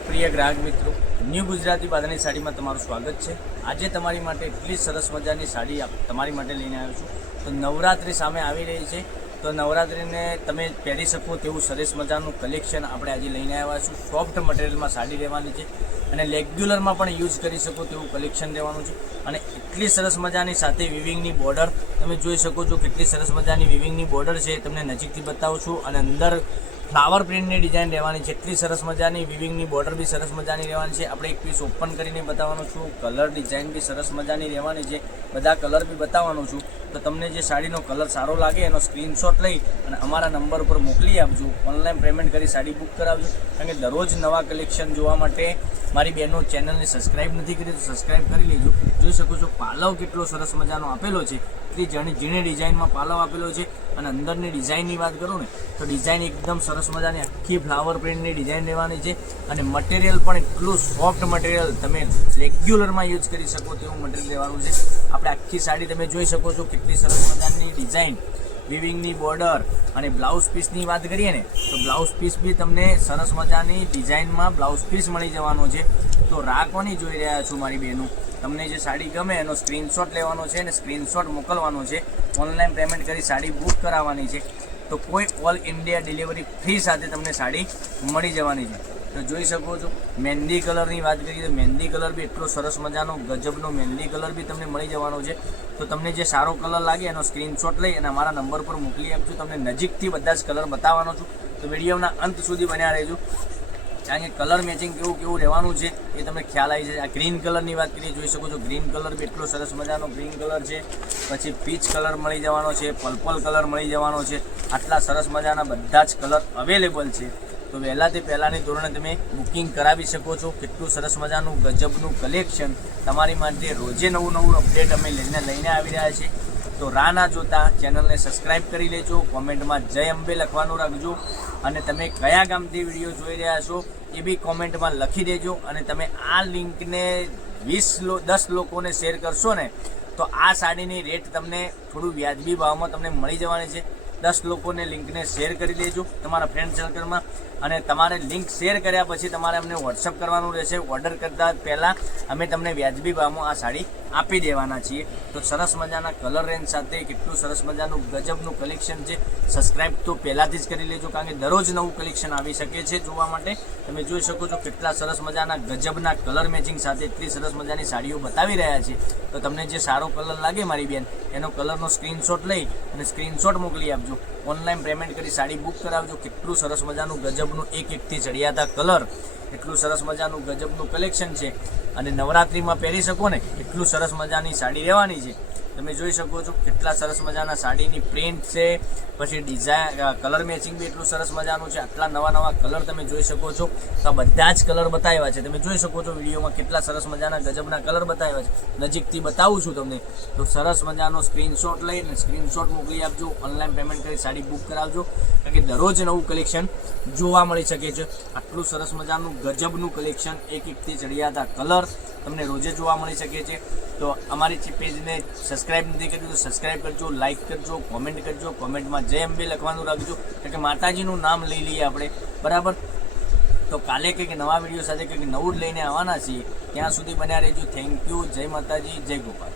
પ્રિય ગ્રાહક મિત્રો, ન્યૂ ગુજરાતી બાંધણી સાડીમાં તમારું સ્વાગત છે। આજે તમારી માટે એટલી સરસ મજાની સાડી તમારી માટે લઈને આવ્યો છું। તો નવરાત્રી સામે આવી રહી છે, તો નવરાત્રીને તમે પહેરી શકો તેવું સરસ મજાનું કલેક્શન આપણે આજે લઈને આવ્યા છું। સોફ્ટ મટીરિયલમાં સાડી રહેવાની છે અને રેગ્યુલરમાં પણ યુઝ કરી શકો તેવું કલેક્શન રહેવાનું છે અને એટલી સરસ મજાની સાથે વિવિંગની બોર્ડર તમે જોઈ શકો છો। કેટલી સરસ મજાની વિવિંગની બોર્ડર છે તમને નજીકથી બતાવું છું અને અંદર ફ્લાવર પ્રિન્ટની ડિઝાઇન રહેવાની છે। એટલી સરસ મજાની વિવિંગની બોર્ડર બી સરસ મજાની રહેવાની છે। આપણે એક પીસ ઓપન કરીને બતાવવાનું છું। કલર ડિઝાઇન બી સરસ મજાની રહેવાની છે, બધા કલર બી બતાવવાનું છું। તો તમને જે સાડીનો કલર સારો લાગે એનો સ્ક્રીનશોટ લઈ અને અમારા નંબર ઉપર મોકલી આપજો। ઓનલાઈન પેમેન્ટ કરી સાડી બુક કરાવજો, કારણ કે દરરોજ નવા કલેક્શન જોવા માટે મારી બહેનો ચેનલને સબસ્ક્રાઈબ નથી કરી તો સબસ્ક્રાઈબ કરી લેજો। જોઈ શકો છો પાલવ કેટલો સરસ મજાનો આપેલો છે, એટલી ઝીણી ડિઝાઇનમાં પાલવ આપેલો છે અને અંદરની ડિઝાઇનની વાત કરું ને તો ડિઝાઇન એકદમ સરસ મજાની આખી ફ્લાવર પ્રિન્ટની ડિઝાઇન રહેવાની છે અને મટીરિયલ પણ એટલું સોફ્ટ મટીરિયલ તમે રેગ્યુલરમાં યુઝ કરી શકો તેવું મટીરિયલ રહેવાનું છે। આપણે આખી સાડી તમે જોઈ શકો છો કેટલી સરસ મજાની ડિઝાઇન, વિવિંગની બોર્ડર અને બ્લાઉઝ પીસની વાત કરીએ ને તો બ્લાઉઝ પીસ બી તમને સરસ મજાની ડિઝાઇનમાં બ્લાઉઝ પીસ મળી જવાનો છે। તો રાહ કોની જોઈ રહ્યા છો મારી બહેનો? તમને જે સાડી ગમે એનો સ્ક્રીનશોટ લેવાનો છે અને સ્ક્રીનશોટ મોકલવાનો છે। ઓનલાઈન પેમેન્ટ કરી સાડી બુક કરાવવાની છે, તો કોઈ ઓલ ઇન્ડિયા ડિલિવરી ફ્રી સાથે તમને સાડી મળી જવાની છે। તો જોઈ શકો છો મહેંદી કલરની વાત કરીએ તો મહેંદી કલર બી એટલો સરસ મજાનો ગજબનો મહેંદી કલર બી તમને મળી જવાનો છે। તો તમને જે સારો કલર લાગે એનો સ્ક્રીનશોટ લઈ અને અમારા નંબર પર મોકલી આપજો। તમને નજીકથી બધા જ કલર બતાવવાનો છું, તો વિડીયોના અંત સુધી બન્યા રહેજો, કારણ કે કલર મેચિંગ કેવું રહેવાનું છે એ તમને ખ્યાલ આવી જાય। આ ગ્રીન કલરની વાત કરીએ, જોઈ શકો છો ગ્રીન કલર બી એટલો સરસ મજાનો ગ્રીન કલર છે, પછી પીચ કલર મળી જવાનો છે, પર્પલ કલર મળી જવાનો છે। આટલા સરસ મજાના બધા જ કલર અવેલેબલ છે, તો વહેલા તે પહેલાંની ધોરણે તમે બુકિંગ કરાવી શકો છો। કેટલું સરસ મજાનું ગજબનું કલેક્શન તમારી માટે રોજે નવું અપડેટ અમે લઈને આવી રહ્યા છીએ। તો રાહ ના જોતા ચેનલને સબસ્ક્રાઈબ કરી લેજો, કોમેન્ટમાં જય અંબે લખવાનું રાખજો અને તમે કયા ગામથી વિડીયો જોઈ રહ્યા છો એ બી કોમેન્ટમાં લખી દેજો। અને તમે આ લિંકને 10 લોકોને શેર કરશો ને તો આ સાડીની રેટ તમને થોડું વ્યાજબી ભાવમાં તમને મળી જવાની છે। 10 લોકોને લિંકને શેર કરી દેજો તમારા ફ્રેન્ડ સર્કલમાં અને તમારે લિંક શેર કર્યા પછી તમારે અમને વોટ્સઅપ કરવાનું રહેશે। ઓર્ડર કરતાં પહેલાં અમે તમને વ્યાજબી ભાવમાં આ સાડી આપી દેવાના છીએ। તો સરસ મજાના કલર રેન્જ સાથે કેટલું સરસ મજાનું ગજબનું કલેક્શન છે। સબસ્ક્રાઈબ તો પહેલાંથી જ કરી લેજો, કારણ કે દરરોજ નવું કલેક્શન આવી શકે છે જોવા માટે। તમે જોઈ શકો છો કેટલા સરસ મજાના ગજબના કલર મેચિંગ સાથે એટલી સરસ મજાની સાડીઓ બતાવી રહ્યા છે। તો તમને જે સારો કલર લાગે મારી બેન એનો કલરનો સ્ક્રીનશોટ લઈ અને સ્ક્રીનશોટ મોકલી આપજો। ઓનલાઈન પેમેન્ટ કરી સાડી બુક કરાવજો। કેટલું સરસ મજાનું ગજબનું એકથી ચડિયાતા કલર, એટલું સરસ મજાનું ગજબનું કલેક્શન છે અને નવરાત્રિમાં પહેરી શકો ને એટલું સરસ મજાની સાડી રહેવાની છે। તમે જોઈ શકો છો કેટલા સરસ મજાના સાડીની પ્રિન્ટ છે, પછી ડિઝાઇન કલર મેચિંગ બી એટલું સરસ મજાનું છે। આટલા નવા કલર તમે જોઈ શકો છો, તો આ બધા જ કલર બતાવ્યા છે। તમે જોઈ શકો છો વિડીયોમાં કેટલા સરસ મજાના ગજબના કલર બતાવ્યા છે, નજીકથી બતાવું છું તમને। તો સરસ મજાનો સ્ક્રીનશોટ લઈ અને સ્ક્રીનશોટ મોકલી આપજો। ઓનલાઈન પેમેન્ટ કરી સાડી બુક કરાવજો, કારણ કે દરરોજ નવું કલેક્શન જોવા મળી શકે છે। આટલું સરસ મજાનું ગજબનું કલેક્શન, એકથી ચડિયાતા કલર તમને રોજે જોવા મળી શકે છે। તો અમારી પેજને સબસ્ક્રાઈબ નથી કર્યું તો સબસ્ક્રાઈબ કરજો, લાઇક કરજો, કોમેન્ટ કરજો। કોમેન્ટમાં જય અંબે લખવાનું રાખજો, કારણ કે માતાજીનું નામ લઈ લઈએ આપણે, બરાબર। તો કાલે કંઈક નવા વિડીયો સાથે કંઈક નવું જ લઈને આવવાના છીએ, ત્યાં સુધી બન્યા રહેજો। થેન્ક યુ, જય માતાજી, જય ગોપાલ।